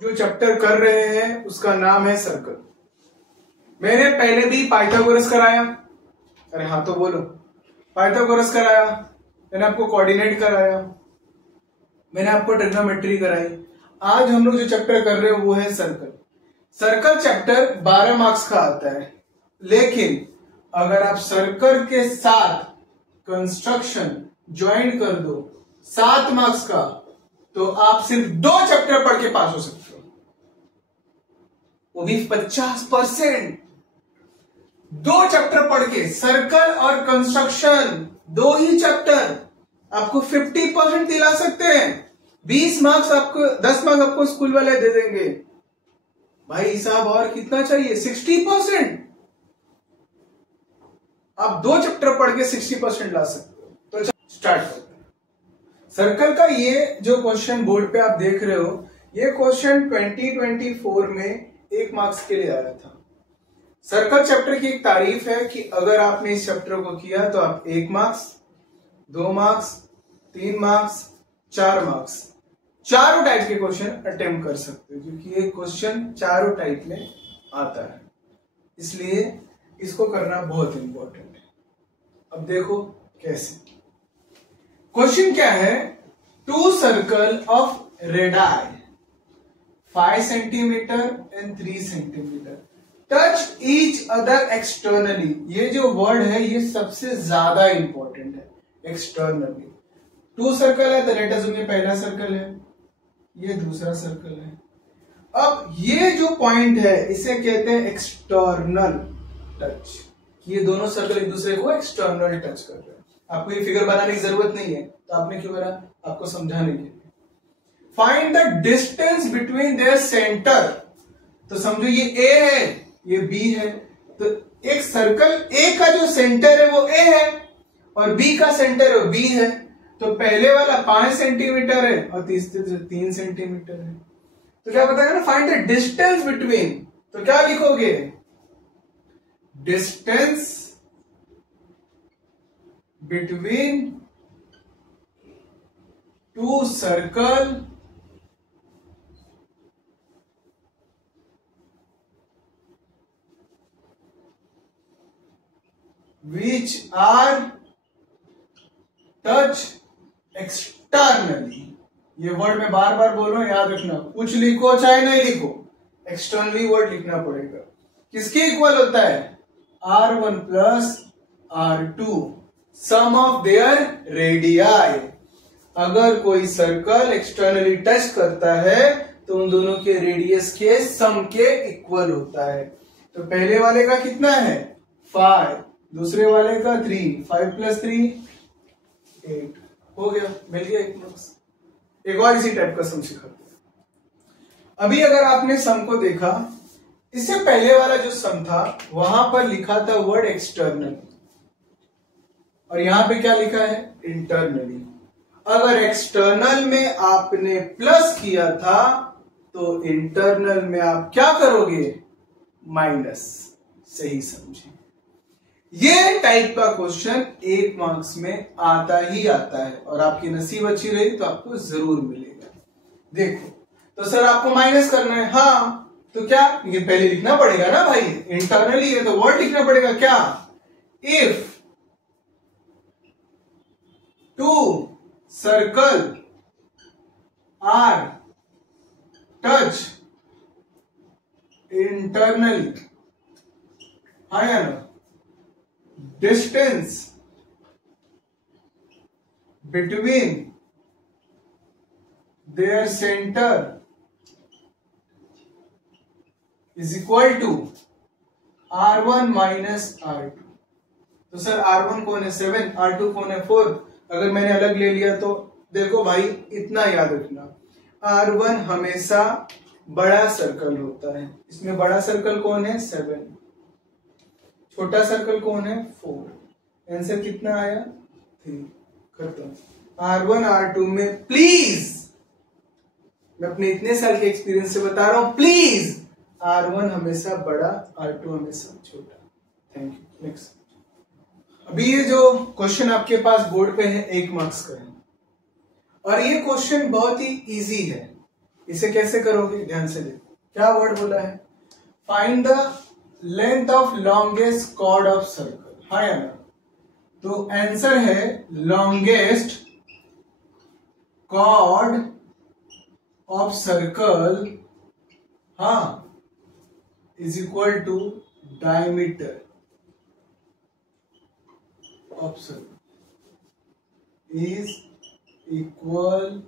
जो चैप्टर कर रहे हैं उसका नाम है सर्कल। मैंने पहले भी पाइथागोरस कराया, अरे हाँ तो बोलो, पाइथागोरस कराया, मैंने आपको कोऑर्डिनेट कराया, मैंने आपको ट्रिग्नोमेट्री कराई। आज हम लोग जो चैप्टर कर रहे हैं वो है सर्कल। सर्कल चैप्टर 12 मार्क्स का आता है, लेकिन अगर आप सर्कल के साथ कंस्ट्रक्शन ज्वाइन कर दो 7 मार्क्स का, तो आप सिर्फ 2 चैप्टर पढ़ के पास हो सकते हो, वो भी 50%। 2 चैप्टर पढ़ के, सर्कल और कंस्ट्रक्शन 2 ही चैप्टर आपको 50% दिला सकते हैं। 20 मार्क्स आपको, 10 मार्क्स आपको स्कूल वाले दे देंगे। भाई साहब और कितना चाहिए? 60%। आप 2 चैप्टर पढ़ के 60% ला सकते हो। तो स्टार्ट करते हैं। सर्कल का ये जो क्वेश्चन बोर्ड पे आप देख रहे हो, ये क्वेश्चन 2024 में 1 मार्क्स के लिए आया था। सर्कल चैप्टर की एक तारीफ है कि अगर आपने इस चैप्टर को किया तो आप 1 मार्क्स, 2 मार्क्स, 3 मार्क्स, 4 मार्क्स, चारों टाइप के क्वेश्चन अटेम्प्ट कर सकते हो, क्योंकि ये क्वेश्चन चारों टाइप में आता है, इसलिए इसको करना बहुत इंपॉर्टेंट है। अब देखो कैसे। क्वेश्चन क्या है? 2 circle of radii 5 centimetre and 3 centimetre touch each other externally. ये जो वर्ड है ये सबसे ज्यादा इंपॉर्टेंट है, एक्सटर्नली। 2 सर्कल है तो लेट अस अज्यूम ये पहला सर्कल है, ये दूसरा सर्कल है। अब ये जो पॉइंट है इसे कहते हैं एक्सटर्नल टच, कि ये दोनों सर्कल एक दूसरे को एक्सटर्नल टच कर रहे हैं। आपको ये फिगर बनाने की जरूरत नहीं है, तो आपने क्यों करा? आपको समझाने के लिए। Find the distance between their centre. तो समझो ये ए है, ये बी है, तो एक सर्कल ए का जो सेंटर है वो ए है और बी का सेंटर है वो बी है। तो पहले वाला 5 सेंटीमीटर है और तीसरे 3 सेंटीमीटर है। तो क्या बताएगा ना? Find the distance between. तो क्या लिखोगे? Distance between 2 circle which are touch externally। ये वर्ड मैं बार बार बोल रहा हूं, याद रखना, कुछ लिखो चाहे नहीं लिखो, एक्सटर्नली वर्ड लिखना पड़ेगा। किसके इक्वल होता है? R1 plus R2 sum of their radii. अगर कोई सर्कल एक्सटर्नली टच करता है तो उन दोनों के रेडियस के सम के इक्वल होता है। तो पहले वाले का कितना है? 5, दूसरे वाले का 3, 5 प्लस 3 8। हो गया, मिल गया 1 मार्क्स। एक और इसी टाइप का सम सिखाते हैं। अभी अगर आपने सम को देखा, इससे पहले वाला जो सम था वहां पर लिखा था वर्ड एक्सटर्नल, और यहां पे क्या लिखा है? इंटरनली। अगर एक्सटर्नल में आपने प्लस किया था तो इंटरनल में आप क्या करोगे? माइनस। सही समझे? ये टाइप का क्वेश्चन 1 मार्क्स में आता ही आता है, और आपकी नसीब अच्छी रही तो आपको जरूर मिलेगा। देखो, तो सर आपको माइनस करना है, हाँ तो क्या? ये पहले लिखना पड़ेगा ना भाई, इंटरनली है तो वर्ड लिखना पड़ेगा। क्या? If 2 circle are touch internally, हाँ या ना? Distance between their centre is equal to R1 minus R2। तो सर R1 कौन है? 7, R2 कौन है? 4। अगर मैंने अलग ले लिया तो देखो भाई, इतना याद रखना, R1 हमेशा बड़ा सर्कल होता है। इसमें बड़ा सर्कल कौन है? 7। छोटा सर्कल कौन है? 4। आंसर कितना आया? 3। खत्म। R1 R2 में प्लीज, मैं अपने इतने साल के एक्सपीरियंस से बता रहा हूं, प्लीज R1 हमेशा बड़ा, R2 हमेशा छोटा। Thank you. नेक्स्ट। अभी ये जो क्वेश्चन आपके पास बोर्ड पे है 1 मार्क्स का है, और ये क्वेश्चन बहुत ही इजी है। इसे कैसे करोगे, ध्यान से देखो क्या वर्ड बोला है, find the length of longest chord of circle, हाँ या ना। तो आंसर है लॉन्गेस्ट कॉर्ड ऑफ सर्कल, हाँ, is equal to diameter of circle, is equal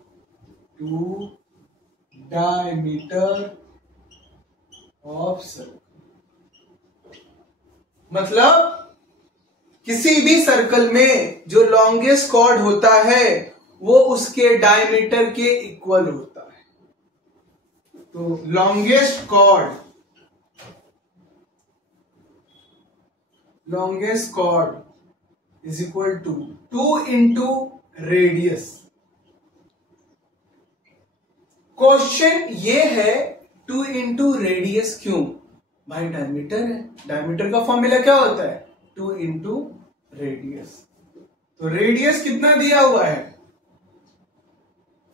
to diameter of circle. मतलब किसी भी सर्कल में जो लॉन्गेस्ट कॉर्ड होता है वो उसके डायमीटर के इक्वल होता है। तो longest chord is equal to 2 into radius. Question ये है 2 इंटू रेडियस क्यों, भाई डायमीटर है, डायमीटर का फॉर्मूला क्या होता है 2 इंटू रेडियस। तो रेडियस कितना दिया हुआ है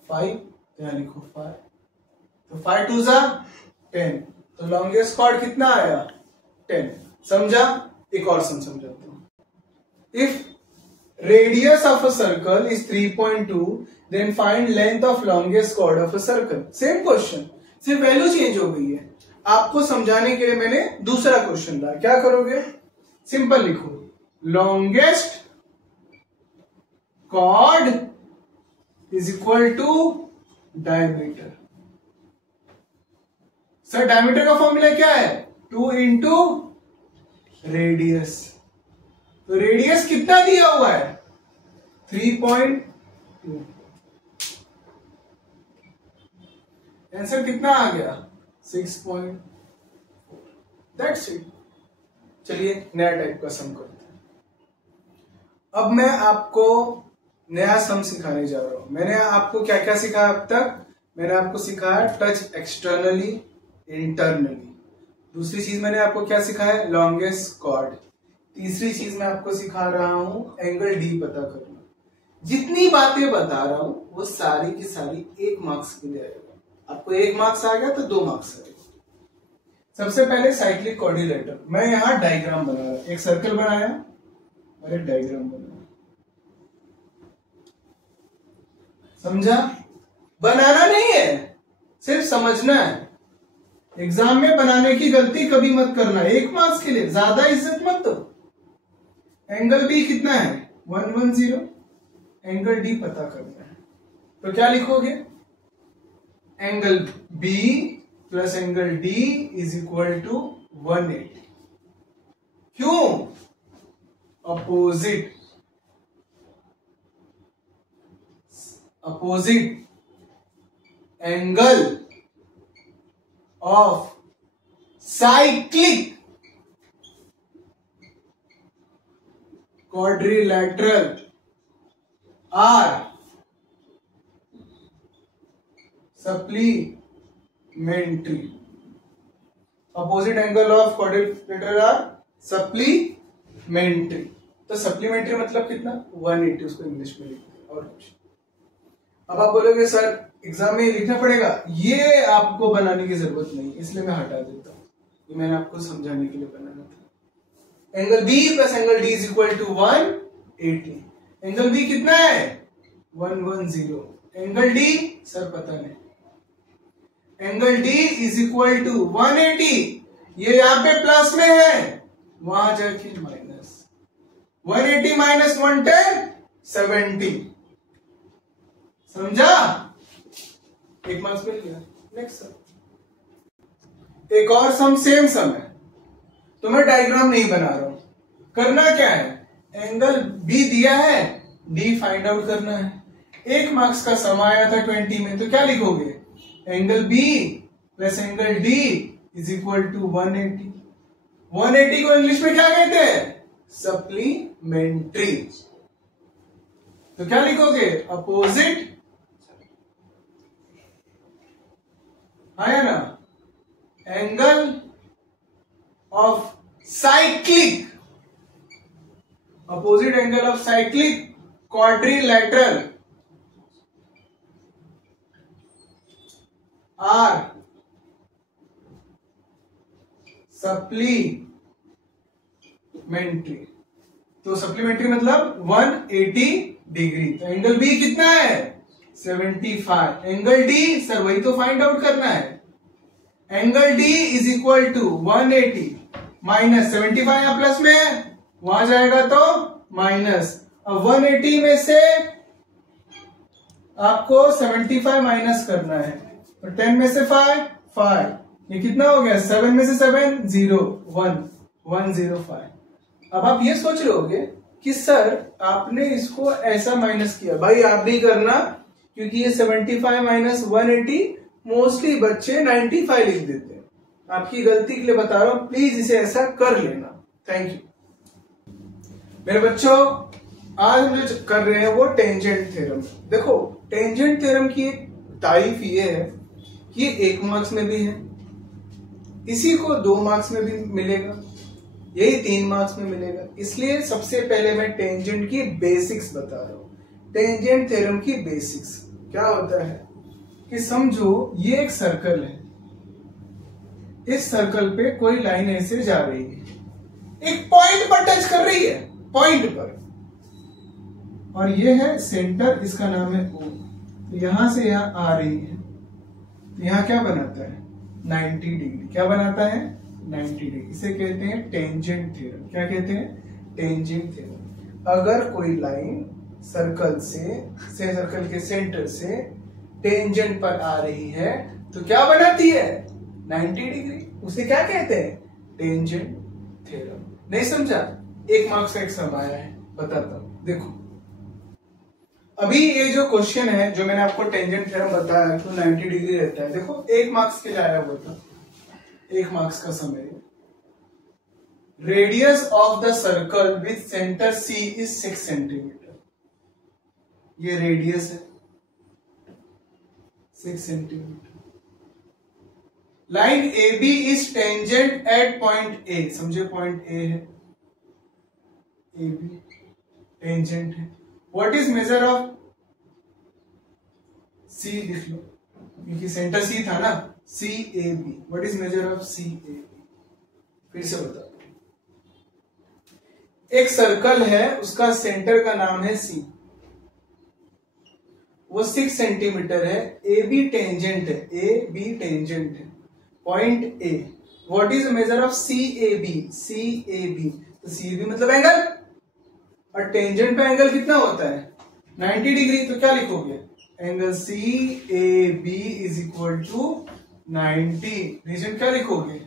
5, यहां लिखो 5, तो 5 2 जा 10, तो लॉन्गेस्ट कॉर्ड कितना आया 10। समझा, एक और सम समझाता हूं। If radius of a circle is 3.2 then find length of longest chord of a circle. Same question, सिर्फ वैल्यू चेंज हो गई है। आपको समझाने के लिए मैंने दूसरा क्वेश्चन लाया, क्या करोगे, सिंपल लिखो longest chord is equal to diameter. Sir diameter का फॉर्मूला क्या है 2 इंटू रेडियस। तो रेडियस कितना दिया हुआ है 3.2, आंसर कितना आ गया 6.4। That's it. चलिए नया टाइप का सम करते हैं। अब मैं आपको नया सम सिखाने जा रहा हूं। मैंने आपको क्या क्या सिखाया अब तक, मैंने आपको सिखाया टच एक्सटर्नली इंटरनली। दूसरी चीज मैंने आपको क्या सिखाया लॉन्गेस्ट कॉर्ड। तीसरी चीज मैं आपको सिखा रहा हूं एंगल डी पता करना। जितनी बातें बता रहा हूं वो सारी की सारी 1 मार्क्स के लिए आएगा। आपको 1 मार्क्स आ गया तो 2 मार्क्स आएगा। सबसे पहले साइक्लिक क्वाड्रिलेटरल। मैं यहां डायग्राम बना रहा, एक सर्कल बनाया और एक डायग्राम बनाया। समझा, बनाना नहीं है, सिर्फ समझना है। एग्जाम में बनाने की गलती कभी मत करना, 1 मार्क्स के लिए ज्यादा इज्जत मत दो। एंगल बी कितना है 110, एंगल डी पता करना है। तो क्या लिखोगे angle B plus angle D is equal to 180। क्यों, opposite angle of cyclic quadrilateral are supplementary. Opposite angle of quadrilateral are supplementary. तो सप्लीमेंट्री मतलब कितना 180, उसको इंग्लिश में लिखते हैं और कुछ। अब आप बोलोगे सर एग्जाम में लिखना पड़ेगा, ये आपको बनाने की जरूरत नहीं, इसलिए मैं हटा देता हूं। ये मैंने आपको समझाने के लिए बनाना था। Angle B plus angle D is equal to 180। Angle B कितना है 110, एंगल डी सर पता नहीं। Angle D is equal to 180, ये यहां पे प्लस में है, वहां जाके माइनस 180 माइनस 110 70। समझा, 1 मार्क्स मिल गया। नेक्स्ट सम, एक और सम सेम सम है, तो मैं डायग्राम नहीं बना रहा हूं। करना क्या है, एंगल बी दिया है, डी फाइंड आउट करना है। 1 मार्क्स का सम आया था 20 में, तो क्या लिखोगे angle B plus angle D is equal to 180। 180 को इंग्लिश में क्या कहते हैं सप्लीमेंट्री। तो क्या लिखोगे अपोजिट, है ना, angle of cyclic, opposite angle of cyclic quadrilateral are supplementary. तो सप्लीमेंट्री मतलब 180 डिग्री। तो एंगल बी कितना है 75। एंगल डी सर वही तो फाइंड आउट करना है। Angle D is equal to 180 minus 75 या प्लस में है, वहां जाएगा तो माइनस। अब 180 में से आपको 75 माइनस करना है, तो 10 में से 5, ये कितना हो गया 7 में से 7 0 1 105। अब आप ये सोच रहे होगे कि सर आपने इसको ऐसा माइनस किया। भाई आप भी करना, क्योंकि ये 75 माइनस 180 मोस्टली बच्चे 95 लिख देते हैं। आपकी गलती के लिए बता रहा हूं, प्लीज इसे ऐसा कर लेना। थैंक यू मेरे बच्चों। आज हम जो कर रहे हैं वो टेंजेंट थ्योरम। देखो टेंजेंट थ्योरम की एक तारीफ ये है कि ये 1 मार्क्स में भी है, इसी को 2 मार्क्स में भी मिलेगा, यही 3 मार्क्स में मिलेगा। इसलिए सबसे पहले मैं टेंजेंट की बेसिक्स बता रहा हूं। टेंजेंट थ्योरम की बेसिक्स क्या होता है कि समझो ये एक सर्कल है, इस सर्कल पे कोई लाइन ऐसे जा रही है, एक पॉइंट पर टच कर रही है, पॉइंट पर, और ये है सेंटर, इसका नाम है O। तो यहां से यहां आ रही है, तो यहां क्या बनाता है 90 डिग्री। क्या बनाता है 90 डिग्री। इसे कहते हैं टेंजेंट थ्योरम। क्या कहते हैं टेंजेंट थ्योरम। अगर कोई लाइन सर्कल से सर्कल के सेंटर से टेंजेंट पर आ रही है तो क्या बनाती है 90 डिग्री। उसे क्या कहते हैं टेंजेंट थ्योरम। नहीं समझा? 1 मार्क्स का एक सम आया है, बताता हूं। देखो अभी ये जो क्वेश्चन है जो मैंने आपको टेंजेंट थ्योरम बताया तो 90 डिग्री रहता है। देखो 1 मार्क्स के लिए आया हुआ था, 1 मार्क्स का समय। Radius of the circle with centre C is 6 centimetre. ये रेडियस है 6 centimetre. Line AB is tangent at point A। समझे पॉइंट A है, AB टेंजेंट है। What is measure of C लिख लो, क्योंकि सेंटर C था ना, CAB। What is measure of CAB? फिर से बता। एक सर्कल है, उसका सेंटर का नाम है C, वो 6 सेंटीमीटर है। AB टेंजेंट है, AB टेंजेंट है point A। What is measure of CAB? CAB तो CAB मतलब एंगल, और टेंजेंट पे एंगल कितना होता है 90 डिग्री। तो क्या लिखोगे angle CAB is equal to 90। Reason क्या लिखोगे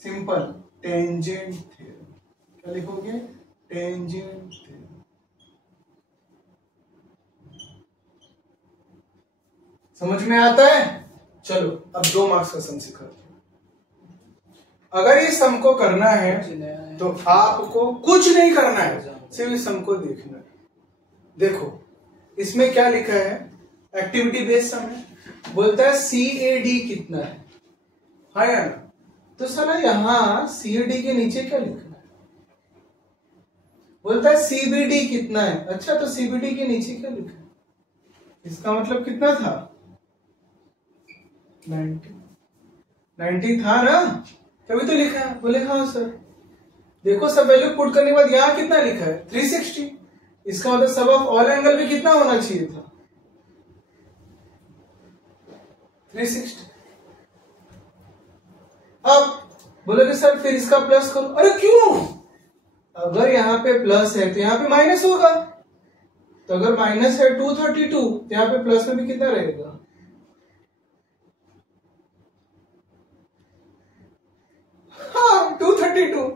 सिंपल टेंजेंट थ्योरम। क्या लिखोगे टेंजेंट थ्योरम। समझ में आता है? चलो अब 2 मार्क्स का सम सिखाते हैं। अगर इस सम को करना है तो आपको कुछ नहीं करना है, सिर्फ इस सम को देखना है। देखो इसमें क्या लिखा है, एक्टिविटी बेस्ड सम है। बोलता है CAD कितना है, हाँ या ना? तो साला यहां CAD के नीचे क्या लिखना है? बोलता है CBD कितना है। अच्छा तो CBD के नीचे क्या लिखा है? इसका मतलब कितना था 90 था ना, तभी तो लिखा है। बोले हाँ सर। देखो सब वैल्यू पुट करने के बाद यहां कितना लिखा है 360। इसका मतलब सब ऑफ ऑल एंगल भी कितना होना चाहिए था 360। अब बोलोगे सर फिर इसका प्लस करो। अरे क्यों? अगर यहां पे प्लस है तो यहां पे माइनस होगा। तो अगर माइनस है 232 तो यहां पे प्लस में भी कितना रहेगा हाँ 232।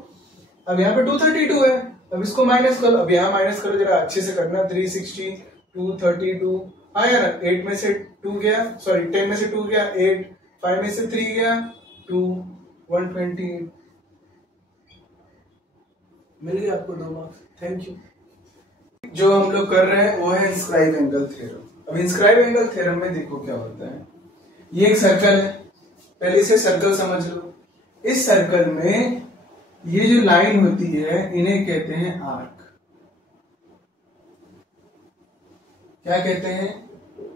अब यहाँ पे 232 है, अब इसको माइनस करो। अब यहाँ माइनस करो, जरा अच्छे से करना। 360 232 आया ना। 8 में से 2 गया, सॉरी 10 में से 2 गया 8, 5 में से 3 गया 2, 128 मिल गया आपको 2 मार्क्स। Thank you. जो हम लोग कर रहे हैं वो है इंस्क्राइब एंगल थ्योरम। अब इंस्क्राइब एंगल थ्योरम में देखो क्या होता है। ये एक सर्कल है, पहले से सर्कल समझ लो। इस सर्कल में ये जो लाइन होती है इन्हें कहते हैं आर्क। क्या कहते हैं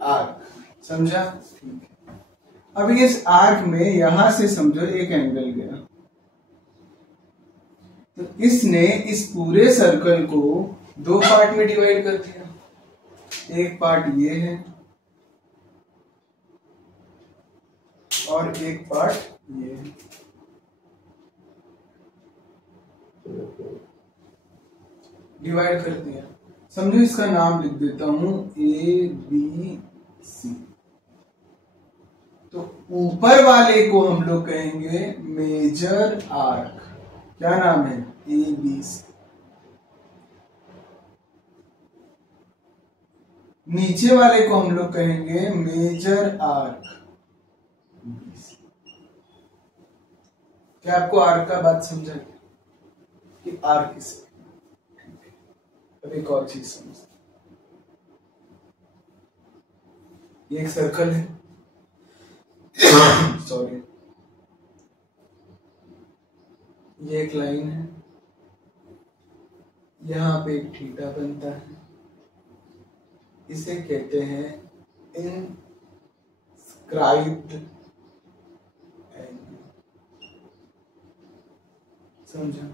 आर्क। समझा? ठीक है। अब इस आर्क में यहां से समझो एक एंगल गया, तो इसने इस पूरे सर्कल को दो पार्ट में डिवाइड कर दिया। एक पार्ट ये है और एक पार्ट ये है। डिवाइड कर दिया। समझो इसका नाम लिख देता हूं ए बी सी। तो ऊपर वाले को हम लोग कहेंगे मेजर आर्क। क्या नाम है? A B C. नीचे वाले को हम लोग कहेंगे मेजर आर्क बी सी। क्या आपको आर्क का बात समझा कि आर्क किसे? अब एक और चीज समझ, ये एक सर्कल है सॉरी, ये एक लाइन है, यहां पे एक थीटा बनता है, इसे कहते हैं इनस्क्राइब्ड एंगल। समझा?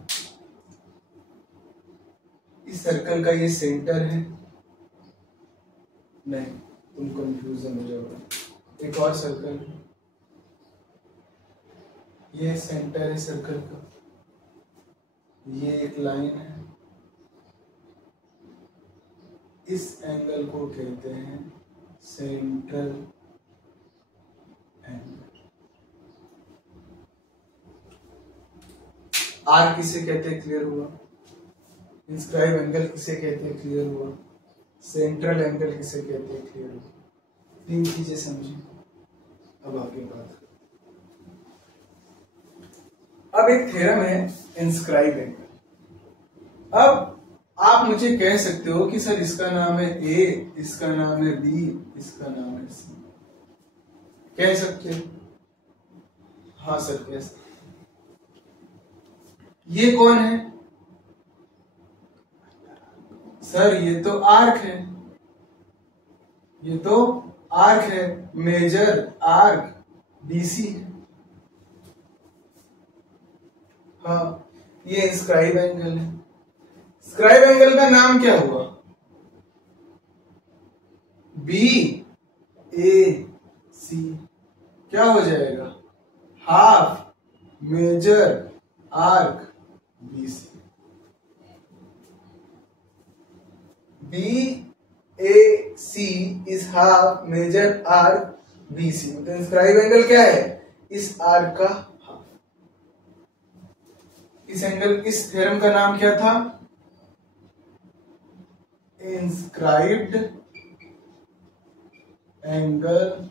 इस सर्कल का ये सेंटर है? नहीं, तुम कंफ्यूजन हो जाओगे। एक और सर्कल है, ये सेंटर है सर्कल का, ये एक लाइन है, इस एंगल को कहते हैं सेंट्रल एंगल। आर किसे कहते हैं? क्लियर हुआ। इंस्क्राइब एंगल किसे कहते हैं? क्लियर हुआ। सेंट्रल एंगल किसे कहते हैं? क्लियर हुआ। तीन चीजें समझी। अब आगे बात करें। अब एक थ्योरम है इंस्क्राइब एंगल। अब आप मुझे कह सकते हो कि सर इसका नाम है ए, इसका नाम है बी, इसका नाम है सी। कह सकते हो? हाँ सर कह सकते। ये कौन है? सर ये तो आर्क है, ये तो आर्क है, मेजर आर्क बीसी है। हाँ, ये इंस्क्राइब एंगल है। स्क्राइब एंगल का नाम क्या हुआ? B A C. क्या हो जाएगा? Half measure arc B C. B A C is half measure arc B C. तो इंस्क्राइब एंगल क्या है? इस आर्क का हाफ। इस एंगल, इस थ्योरम का नाम क्या था? Inscribed angle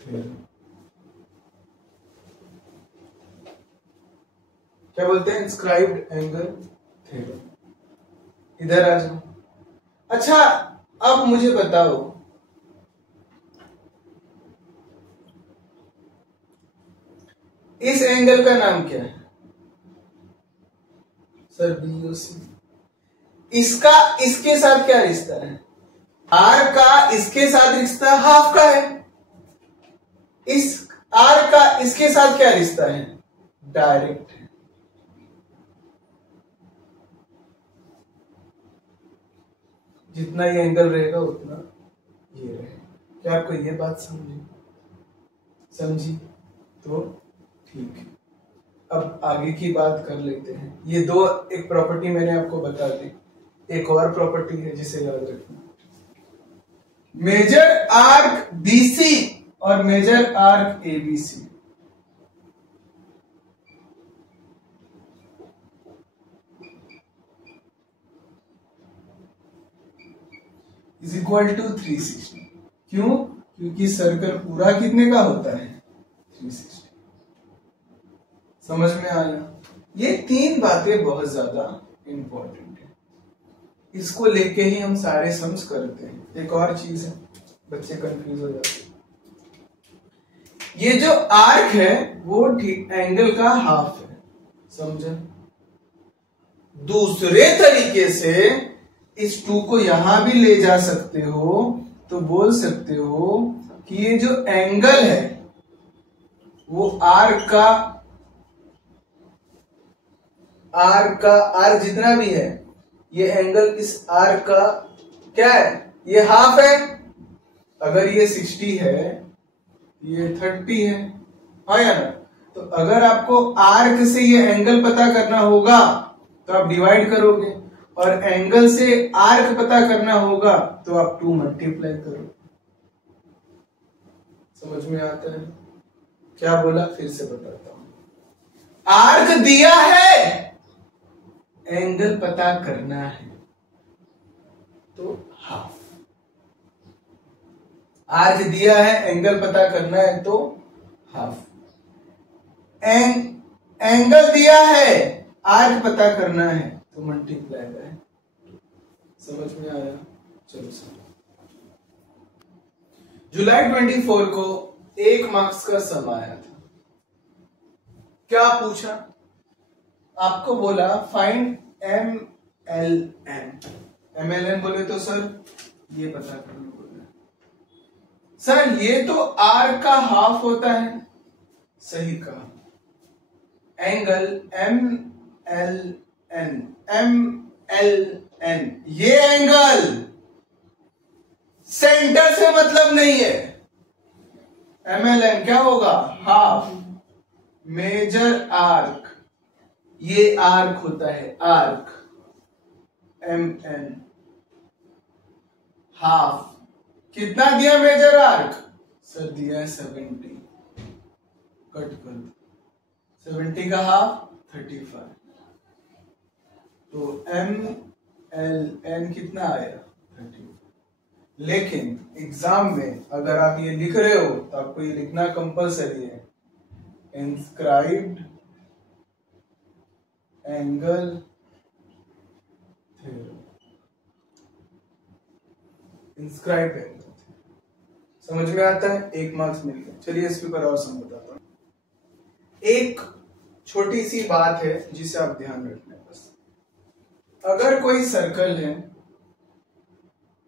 theorem. क्या बोलते हैं? Inscribed angle theorem. इधर आ जाओ। अच्छा, अब मुझे बताओ, इस एंगल का नाम क्या है? Sir BOC. इसका इसके साथ क्या रिश्ता है? आर का इसके साथ रिश्ता हाफ का है। इस आर का इसके साथ क्या रिश्ता है? डायरेक्ट है। जितना ये एंगल रहेगा उतना ये रहेगा। क्या आपको ये बात समझी? तो ठीक है। अब आगे की बात कर लेते हैं। ये दो, एक प्रॉपर्टी मैंने आपको बता दी, एक और प्रॉपर्टी है जिसे याद रखना। मेजर आर्क बीसी और measure arc ABC. Is equal to 360। क्यों? क्योंकि सर्कल पूरा कितने का होता है? 360। समझ में आया? ये तीन बातें बहुत ज्यादा इंपॉर्टेंट है, इसको लेके ही हम सारे सम्स करते हैं। एक और चीज है, बच्चे कंफ्यूज हो जाते हैं। ये जो आर्क है वो एंगल का हाफ है, समझे? दूसरे तरीके से इस 2 को यहां भी ले जा सकते हो तो बोल सकते हो कि ये जो एंगल है वो आर्क जितना भी है, ये एंगल इस आर्क का क्या है, ये हाफ है। अगर ये 60 है, ये 30 है, हाँ या ना। तो अगर आपको आर्क से ये एंगल पता करना होगा तो आप डिवाइड करोगे, और एंगल से आर्क पता करना होगा तो आप 2 मल्टीप्लाई करोगे। समझ में आता है? क्या बोला, फिर से बताता हूं। आर्क दिया है, एंगल पता करना है तो हाफ। आर्क दिया है, एंगल पता करना है तो हाफ। एंगल दिया है, आर्क पता करना है तो मल्टीप्लाई बाय। समझ में आया? चलो समझो। जुलाई 24 को 1 मार्क्स का सम आया था। क्या पूछा? आपको बोला फाइंड MLN। MLN बोले तो सर ये पता करना बोला। सर ये तो आर्क का हाफ होता है। सही कहा। एंगल MLN, ये एंगल सेंटर से मतलब नहीं है। MLN क्या होगा? हाफ। मेजर आर्क, ये आर्क होता है, आर्क। MN half. कितना दिया मेजर आर्क? सर दिया है 70। कट कर दो। 70 का हाफ 35। तो MLN कितना आया? 30। लेकिन एग्जाम में अगर आप ये लिख रहे हो तो आपको ये लिखना कंपलसरी है। Inscribed angle theorem. Inscribed angle. समझ में आता है? 1 मार्क्स मिल गया। चलिए इसके ऊपर और सम बताता हूं। एक छोटी सी बात है जिसे आप ध्यान रखना है बस। अगर कोई सर्कल है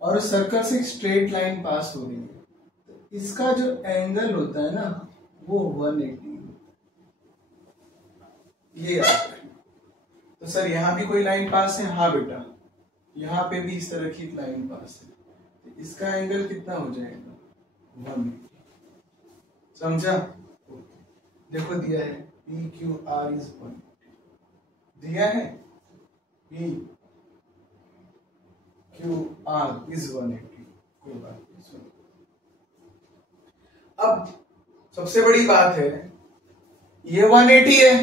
और उस सर्कल से एक स्ट्रेट लाइन पास हो रही है, तो इसका जो एंगल होता है ना वो 180। ये याद रखना। तो सर यहां भी कोई लाइन पास है? हाँ बेटा, यहां पे भी इस तरह की लाइन पास है। तो इसका एंगल कितना हो जाएगा? 180। समझा? देखो दिया है PQR is 180। दिया है PQR is 180। कोई बात नहीं, सुनो। अब सबसे बड़ी बात है, ये 180 है,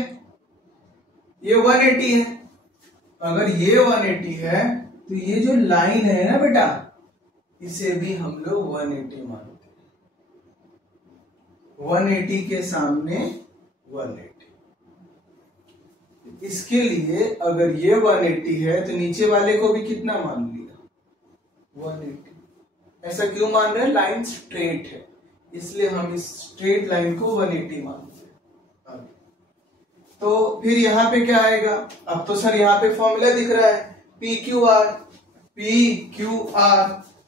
ये 180 है। अगर ये 180 है तो ये जो लाइन है ना बेटा, इसे भी हम लोग 180 मानते हैं। 180 के सामने 180। इसके लिए अगर ये 180 है तो नीचे वाले को भी कितना मान लिया? 180। ऐसा क्यों मान रहे हैं? लाइन स्ट्रेट है, इसलिए हम इस स्ट्रेट लाइन को 180 मानते हैं। तो फिर यहां पे क्या आएगा? अब तो सर यहां पे फॉर्मूला दिख रहा है, PQR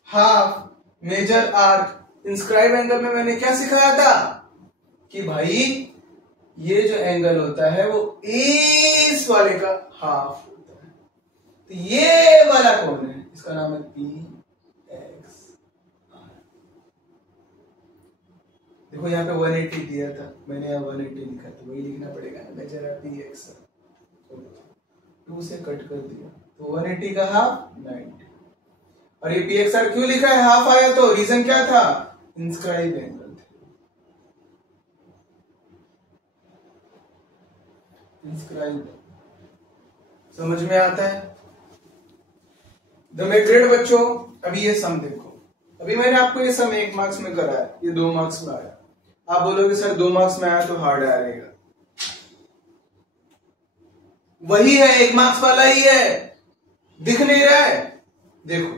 half measure arc. Inscribe angle में मैंने क्या सिखाया था कि भाई ये जो एंगल होता है वो इस वाले का हाफ होता है। तो ये वाला कौन है? इसका नाम है PXR। देखो यहाँ पे 180 दिया था, मैंने यहाँ 180 लिखा था, वही लिखना पड़ेगा ना। मेजर है PXR। 2 से कट कर दिया तो 180 का हाफ 90। और ये PXR क्यों लिखा है? हाफ आया तो रीजन क्या था? इंस्क्राइब एंगल थे। इंस्क्राइब। समझ में आता है? मेरे ग्रेड बच्चों, अभी ये सम देखो। अभी मैंने आपको ये सम 1 मार्क्स में कराया, ये 2 मार्क्स में आया। आप बोलोगे सर 2 मार्क्स में आया तो हार्ड आएगा। वही है, 1 मार्क्स वाला ही है, दिख नहीं रहा है। देखो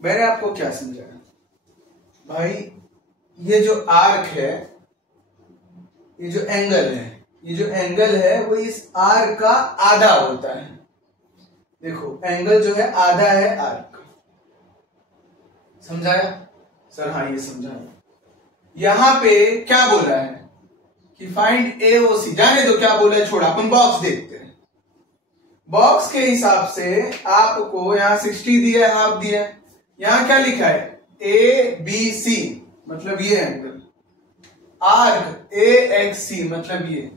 मैंने आपको क्या समझाया भाई, ये जो आर्क है, ये जो एंगल है, ये जो एंगल है वो इस आर्क का आधा होता है। देखो एंगल जो है आधा है आर्क का। समझाया? सर हाँ ये समझा। यहां पे क्या बोला है कि फाइंड एओसी, जाने दो क्या बोला है, छोड़ा, अपन बॉक्स देखते हैं। बॉक्स के हिसाब से आपको यहाँ 60 दिया है, हाफ दिया है। यहां क्या लिखा है, ए बी सी मतलब ये एंगल, आर्क ए एक्स सी मतलब ये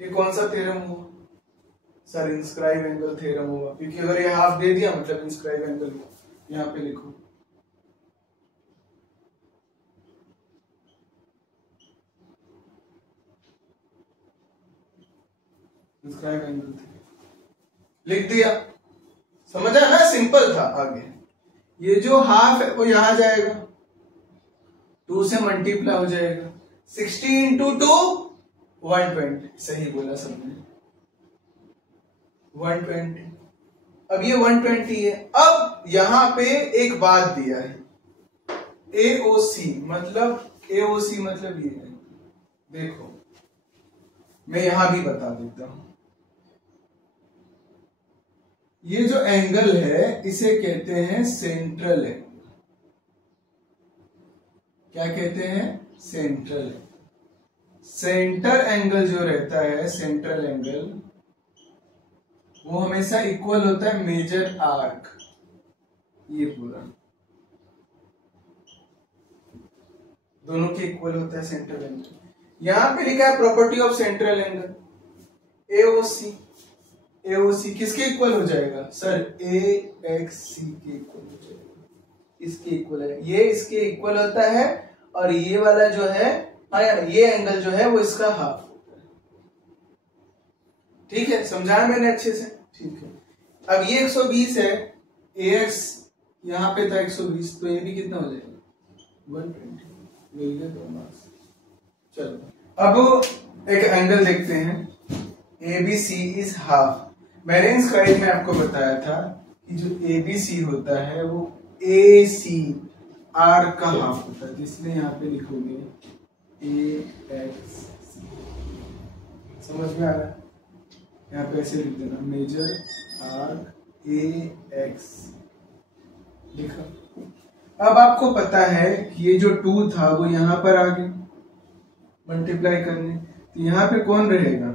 कौन सा थ्योरम हुआ सर, इंस्क्राइब एंगल थ्योरम होगा, क्योंकि अगर ये हाफ दे दिया मतलब इंस्क्राइब एंगल हुआ। यहां पे लिखो इंस्क्राइब एंगल लिख दिया, समझा ना, सिंपल था। आगे ये जो हाफ है वो यहां जाएगा, 2 से मल्टीप्लाई हो जाएगा, 60 इंटू 2 120, सही बोला सबने 120। अब ये 120 है। अब यहां पे एक बात दिया है, एओसी मतलब ये है। देखो मैं यहां भी बता देता हूं, ये जो एंगल है इसे कहते हैं सेंट्रल एंगल। क्या कहते हैं, सेंट्रल एंगल। सेंटर एंगल जो रहता है, सेंट्रल एंगल, वो हमेशा इक्वल होता है मेजर आर्क, ये पूरा दोनों के इक्वल होता है सेंट्रल एंगल। यहां पे लिखा है property of central angle, AOC. AOC किसके इक्वल हो जाएगा सर, ए एक्स सी के इक्वल हो जाएगा, इसके इक्वल है, ये इसके इक्वल होता है, और ये वाला जो है, ये एंगल जो है वो इसका हाफ होता है। ठीक है, समझाया मैंने अच्छे से, ठीक है। अब ये 120 है, AX यहां पे था 120, तो ये भी कितना हो जाएगा 120, मिल गए 2 मार्क्स। चलो अब एक एंगल देखते हैं, ABC इज हाफ। मैंने इस स्लाइड में आपको बताया था कि जो ABC होता है वो AC R का हाफ होता है, इसलिए यहाँ पे लिखोगे AX। समझ में आ रहा है, यहाँ पे ऐसे लिख देना, मेजर आर्क AX लिखा। अब आपको पता है कि ये जो 2 था वो यहां पर आ गया मल्टीप्लाई करने, तो यहां पे कौन रहेगा,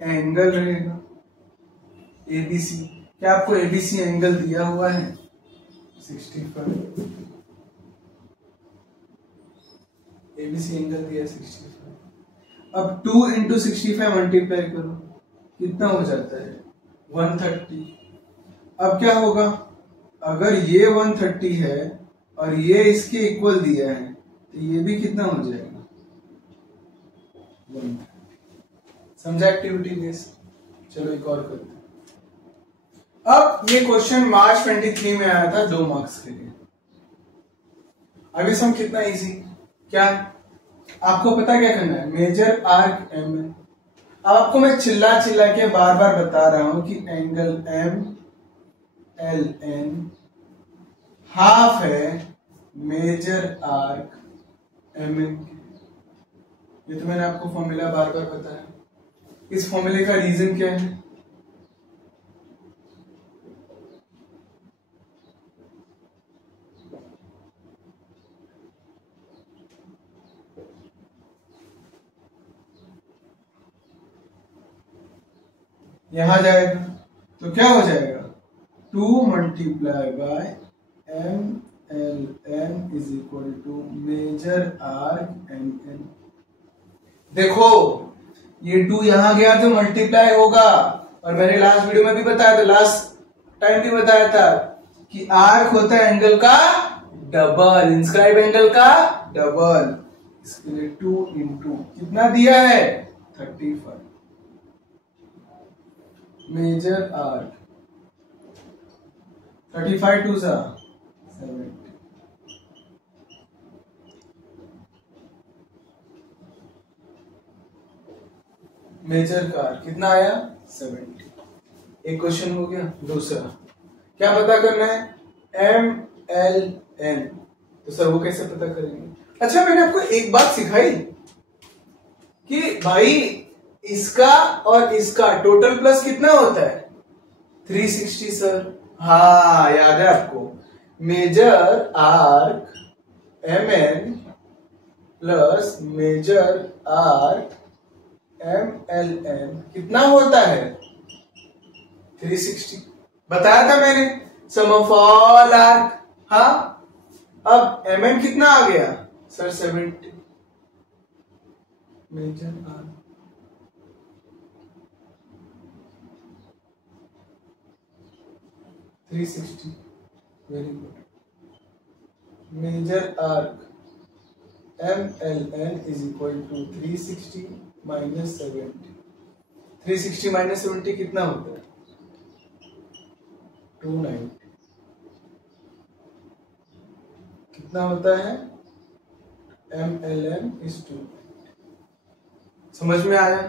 एंगल रहेगा ABC। क्या आपको ABC एंगल दिया हुआ है 65, ABC एंगल दिया 65। अब 2 इंटू 65 मल्टीप्लाई करो, कितना हो जाता है 130। अब क्या होगा, अगर ये 130 है और ये इसके इक्वल दिया है, तो ये भी कितना हो जाएगा 130। समझा एक्टिविटी बेस। चलो एक और करते हैं। अब ये क्वेश्चन मार्च 23 में आया था 2 मार्क्स के लिए। अभी सम कितना इजी, क्या आपको पता क्या करना है, मेजर आर्क M है। अब आपको मैं चिल्ला के बार बार बता रहा हूं कि एंगल MLN हाफ है मेजर आर्क MN। ये तो मैंने आपको फॉर्मूला बार बार बताया। इस फॉर्मूले का रीजन क्या है, यहां जाएगा तो क्या हो जाएगा 2 multiply by MLN is equal to measure arc MN। देखो ये 2 यहां गया तो मल्टीप्लाई होगा, और मैंने लास्ट वीडियो में भी बताया था, लास्ट टाइम भी बताया था कि आर्क होता है एंगल का डबल, इंस्क्राइब एंगल का डबल। इसके लिए 2 इंटू कितना दिया है 35, मेजर आर्क 35 2 सा 70, मेजर का आर्क कितना आया 70। एक क्वेश्चन हो गया। दूसरा क्या पता करना है MLN, तो सर वो कैसे पता करेंगे। अच्छा मैंने आपको एक बात सिखाई कि भाई इसका और इसका टोटल प्लस कितना होता है 360 सर। हाँ याद है आपको, measure arc mn plus measure arc mln कितना होता है 360। बताया था मैंने, सम ऑफ ऑल आर्क। हाँ, अब mn कितना आ गया sir 70। Measure arc three 360, very good. Measure arc mln is equal to 360 minus 70। 360 minus 70 कितना होता है 290। कितना होता है mln इज 2। समझ में आया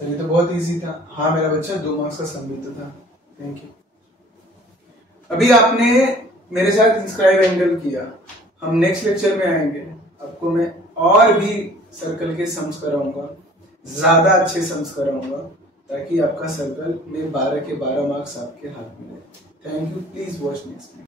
सर? ये तो बहुत इजी था। हाँ मेरा बच्चा 2 मार्क्स का सम भी तो था। Thank you. अभी आपने मेरे साथ इंस्क्राइब एंगल किया, हम नेक्स्ट लेक्चर में आएंगे, आपको मैं और भी सर्कल के सम्स कराऊंगा, ज्यादा अच्छे सम्स कराऊंगा, ताकि आपका सर्कल में 12 के 12 मार्क्स आपके हाथ में रहे। Thank you. Please watch next.